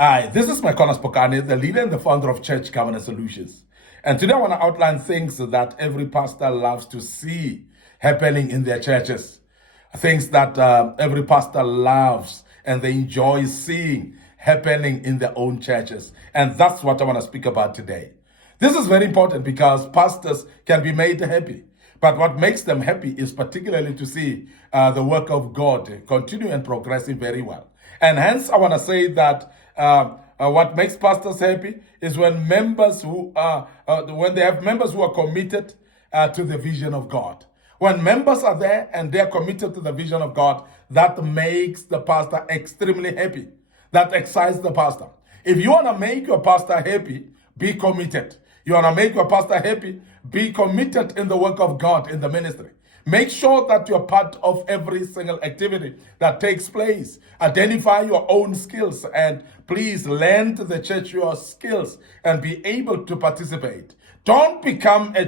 Hi, this is Micornus Phokane, the leader and the founder of Church Governance Solutions. And today I want to outline things that every pastor loves to see happening in their churches. Things that every pastor loves and they enjoy seeing happening in their own churches. And that's what I want to speak about today. This is very important because pastors can be made happy. But what makes them happy is particularly to see the work of God continue and progressing very well. And hence, I want to say that what makes pastors happy is when when they have members who are committed to the vision of God. When members are there and they're committed to the vision of God, that makes the pastor extremely happy. That excites the pastor. If you want to make your pastor happy, be committed. You want to make your pastor happy, be committed in the work of God in the ministry. Make sure that you're part of every single activity that takes place. Identify your own skills and please lend the church your skills and be able to participate. Don't become a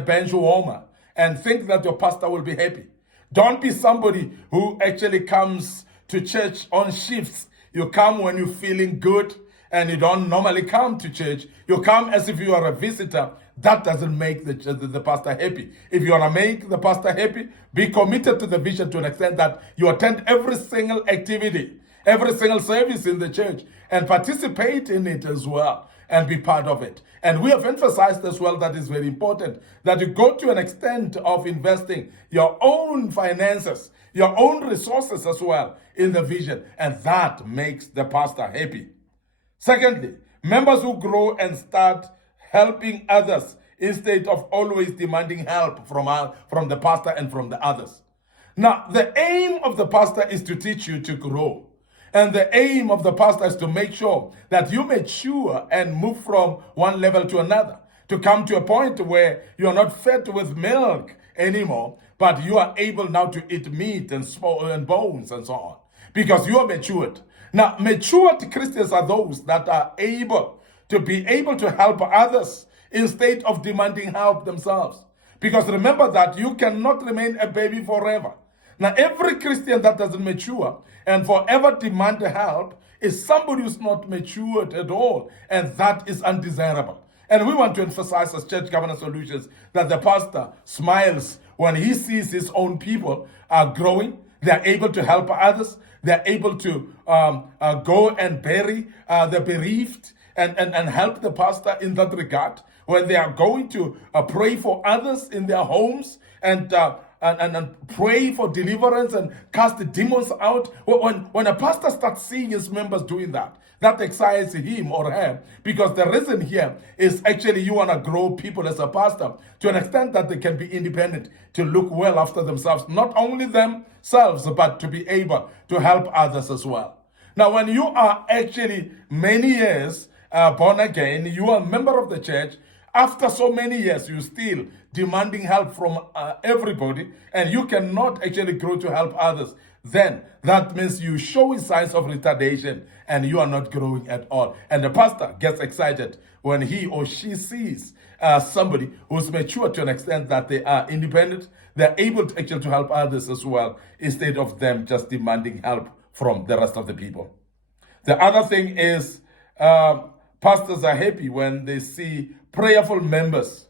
bench warmer and think that your pastor will be happy. Don't be somebody who actually comes to church on shifts. You come when you're feeling good and you don't normally come to church. You come as if you are a visitor. That doesn't make the pastor happy. If you want to make the pastor happy, be committed to the vision to an extent that you attend every single activity, every single service in the church, and participate in it as well and be part of it. And we have emphasized as well that is very important, that you go to an extent of investing your own finances, your own resources as well in the vision, and that makes the pastor happy. Secondly, members who grow and start helping others instead of always demanding help from the pastor and from the others. Now, the aim of the pastor is to teach you to grow. And the aim of the pastor is to make sure that you mature and move from one level to another, to come to a point where you're not fed with milk anymore, but you are able now to eat meat and bones and so on, because you are matured. Now, matured Christians are those that are able to help others instead of demanding help themselves. Because remember that you cannot remain a baby forever. Now, every Christian that doesn't mature and forever demand help is somebody who's not matured at all, and that is undesirable. And we want to emphasize as Church Governance Solutions that the pastor smiles when he sees his own people are growing. They're able to help others. They're able to go and bury the bereaved and help the pastor in that regard. When they are going to pray for others in their homes and pray for deliverance and cast the demons out. When a pastor starts seeing his members doing that, that excites him or her, because the reason here is actually you want to grow people as a pastor to an extent that they can be independent, to look well after themselves, not only themselves, but to be able to help others as well. Now, when you are actually many years born again, you are a member of the church, after so many years, you're still demanding help from everybody, and you cannot actually grow to help others, then that means you show signs of retardation and you are not growing at all. And the pastor gets excited when he or she sees somebody who's mature to an extent that they are independent, they're able to actually to help others as well, instead of them just demanding help from the rest of the people. The other thing is pastors are happy when they see prayerful members,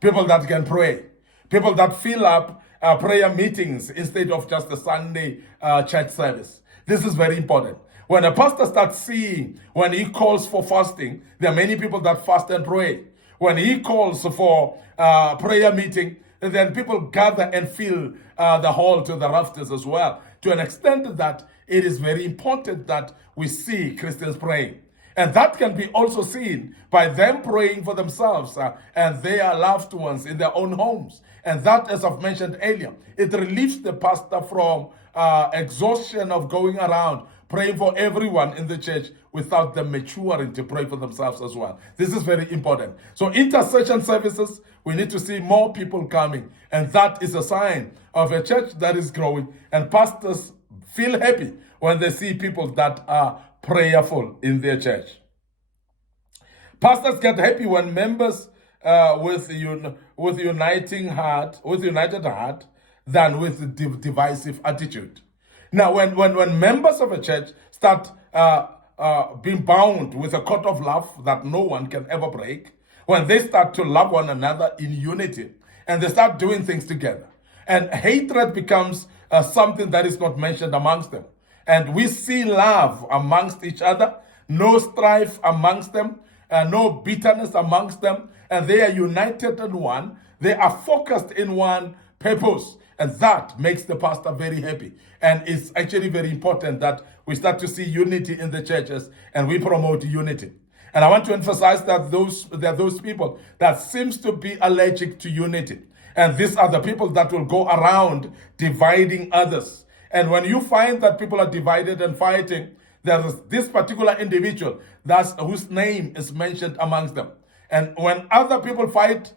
people that can pray, people that fill up prayer meetings instead of just a Sunday church service. This is very important. When a pastor starts seeing, when he calls for fasting, there are many people that fast and pray. When he calls for prayer meeting, then people gather and fill the hall to the rafters as well, to an extent that it is very important that we see Christians praying. And that can be also seen by them praying for themselves and their loved ones in their own homes. And that, as I've mentioned earlier, it relieves the pastor from exhaustion of going around praying for everyone in the church without them maturing to pray for themselves as well. This is very important. So intercession services, we need to see more people coming. And that is a sign of a church that is growing. And pastors feel happy when they see people that are prayerful in their church. Pastors get happy when members with united heart than with divisive attitude. Now, when members of a church start being bound with a cord of love that no one can ever break, when they start to love one another in unity and they start doing things together, and hatred becomes something that is not mentioned amongst them, and we see love amongst each other, no strife amongst them, no bitterness amongst them, and they are united in one, they are focused in one purpose. And that makes the pastor very happy. And it's actually very important that we start to see unity in the churches and we promote unity. And I want to emphasize that there are those people that seems to be allergic to unity. And these are the people that will go around dividing others. And when you find that people are divided and fighting, there is this particular individual whose name is mentioned amongst them. And when other people fight,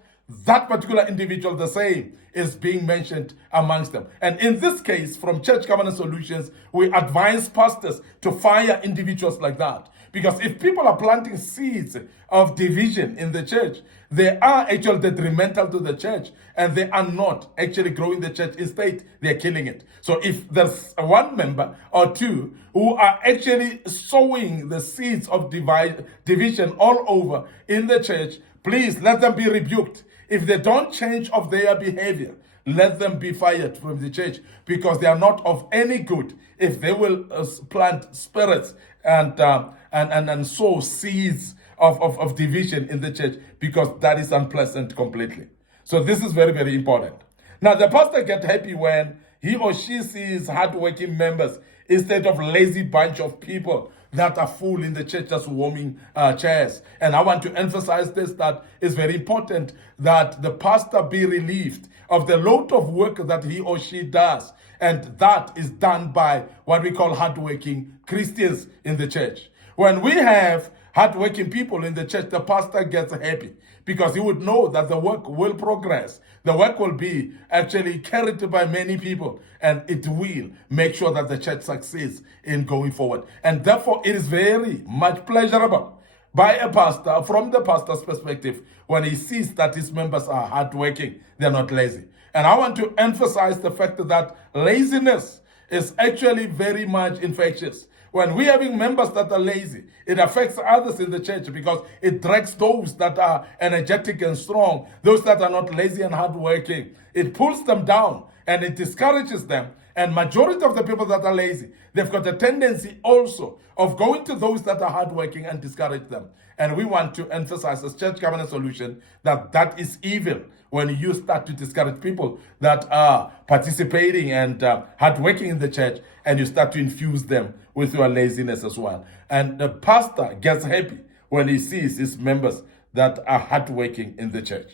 that particular individual, the same, is being mentioned amongst them. And in this case, from Church Covenant Solutions, we advise pastors to fire individuals like that. Because if people are planting seeds of division in the church, they are actually detrimental to the church, and they are not actually growing the church. Instead, they're killing it. So if there's one member or two who are actually sowing the seeds of division all over in the church, please let them be rebuked. If they don't change of their behavior, let them be fired from the church, because they are not of any good if they will plant spirits and sow seeds of division in the church, because that is unpleasant completely. So this is very, very important. Now, the pastor gets happy when he or she sees hardworking members instead of lazy bunch of people that are full in the church, just warming chairs. And I want to emphasize this, that it's very important that the pastor be relieved of the load of work that he or she does. And that is done by what we call hardworking Christians in the church. When we have hardworking people in the church, the pastor gets happy, because he would know that the work will progress. The work will be actually carried by many people, and it will make sure that the church succeeds in going forward. And therefore, it is very much pleasurable by a pastor, from the pastor's perspective, when he sees that his members are hardworking, they're not lazy. And I want to emphasize the fact that laziness is actually very much infectious. When we're having members that are lazy, it affects others in the church, because it drags those that are energetic and strong, those that are not lazy and hardworking. It pulls them down and it discourages them. And majority of the people that are lazy, they've got a tendency also of going to those that are hardworking and discourage them. And we want to emphasize as Church Covenant Solution that that is evil. When you start to discourage people that are participating and hardworking in the church, and you start to infuse them with your laziness as well. And the pastor gets happy when he sees his members that are hardworking in the church.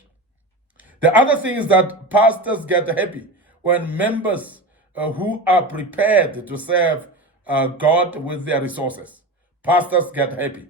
The other thing is that pastors get happy when members who are prepared to serve God with their resources. Pastors get happy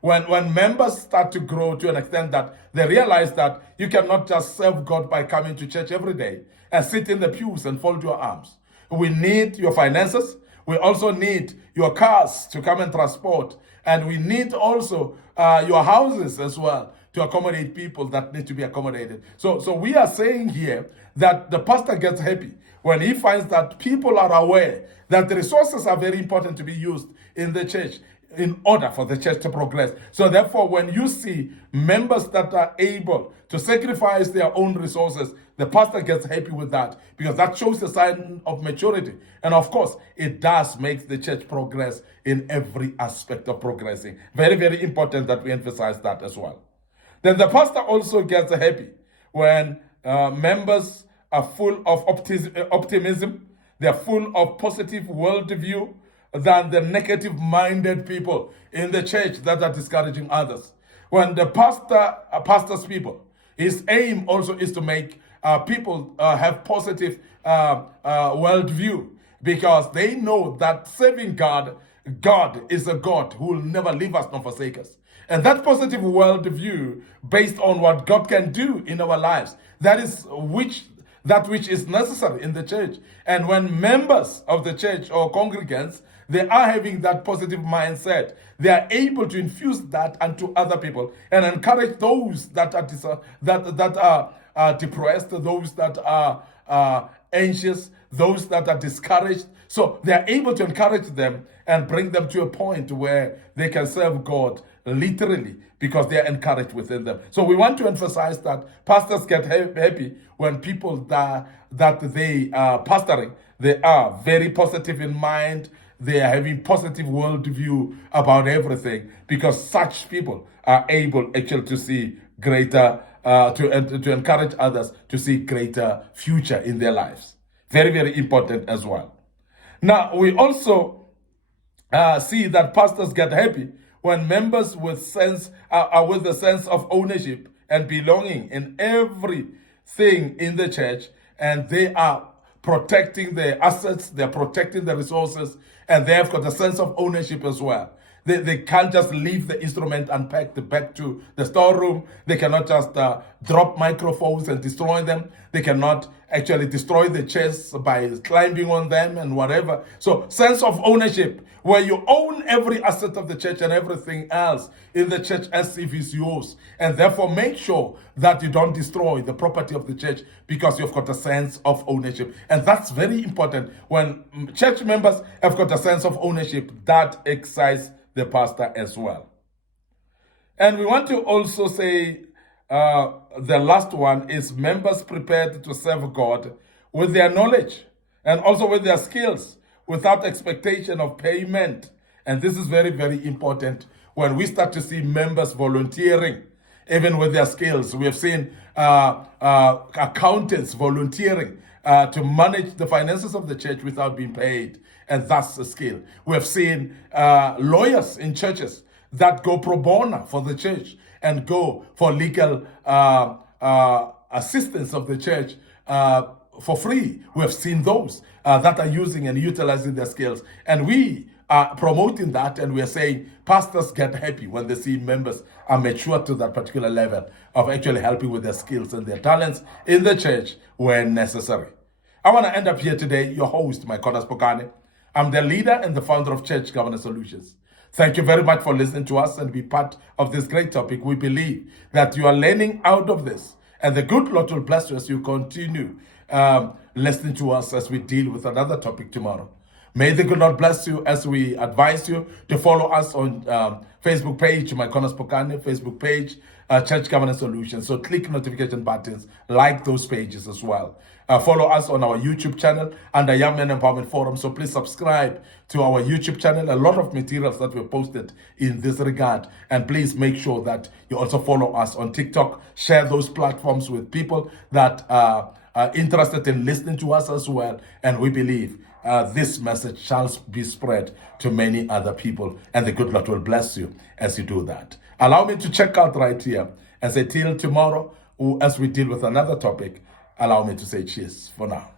when members start to grow to an extent that they realize that you cannot just serve God by coming to church every day and sit in the pews and fold your arms. We need your finances. We also need your cars to come and transport. And we need also your houses as well to accommodate people that need to be accommodated. So we are saying here that the pastor gets happy when he finds that people are aware that the resources are very important to be used in the church in order for the church to progress. So therefore, when you see members that are able to sacrifice their own resources, the pastor gets happy with that, because that shows a sign of maturity. And of course, it does make the church progress in every aspect of progressing. Very, very important that we emphasize that as well. Then the pastor also gets happy when members are full of optimism, they're full of positive worldview, than the negative-minded people in the church that are discouraging others. When the pastor's people, his aim also is to make people have positive worldview, because they know that serving God is a God who will never leave us nor forsake us. And that positive worldview, based on what God can do in our lives, that which is necessary in the church. And when members of the church or congregants, they are having that positive mindset, they are able to infuse that unto other people and encourage those that are depressed, those that are anxious, those that are discouraged. So they are able to encourage them and bring them to a point where they can serve God literally because they are encouraged within them. So we want to emphasize that pastors get happy when people that they are pastoring, they are very positive in mind. They are having positive worldview about everything because such people are able actually to see greater, to encourage others to see greater future in their lives. Very, very important as well. Now, we also see that pastors get happy when members with are with a sense of ownership and belonging in everything in the church, and they are protecting their assets, they're protecting the resources, and they have got a sense of ownership as well. They can't just leave the instrument unpacked back to the storeroom. They cannot just drop microphones and destroy them. They cannot actually destroy the chairs by climbing on them and whatever. So sense of ownership, where you own every asset of the church and everything else in the church as if it's yours. And therefore make sure that you don't destroy the property of the church because you've got a sense of ownership. And that's very important. When church members have got a sense of ownership, that excites the pastor as well. And we want to also say the last one is members prepared to serve God with their knowledge and also with their skills without expectation of payment. And this is very, very important when we start to see members volunteering, even with their skills. We have seen accountants volunteering to manage the finances of the church without being paid. And that's a skill. We have seen lawyers in churches that go pro bono for the church and go for legal assistance of the church for free. We have seen those that are using and utilizing their skills. And we are promoting that, and we are saying pastors get happy when they see members are mature to that particular level of actually helping with their skills and their talents in the church when necessary. I want to end up here today, your host, Micornus Phokane. I'm the leader and the founder of Church Governance Solutions. Thank you very much for listening to us and be part of this great topic. We believe that you are learning out of this, and the good Lord will bless you as you continue listening to us as we deal with another topic tomorrow. May the good Lord bless you as we advise you to follow us on Facebook page, Micornus Phokane, Facebook page, Church Governance Solutions. So click notification buttons, like those pages as well. Follow us on our YouTube channel under Young Men Empowerment Forum. So please subscribe to our YouTube channel. A lot of materials that we posted in this regard. And please make sure that you also follow us on TikTok. Share those platforms with people that are interested in listening to us as well. And we believe this message shall be spread to many other people. And the good Lord will bless you as you do that. Allow me to check out right here and say till tomorrow, as we deal with another topic. Allow me to say cheers for now.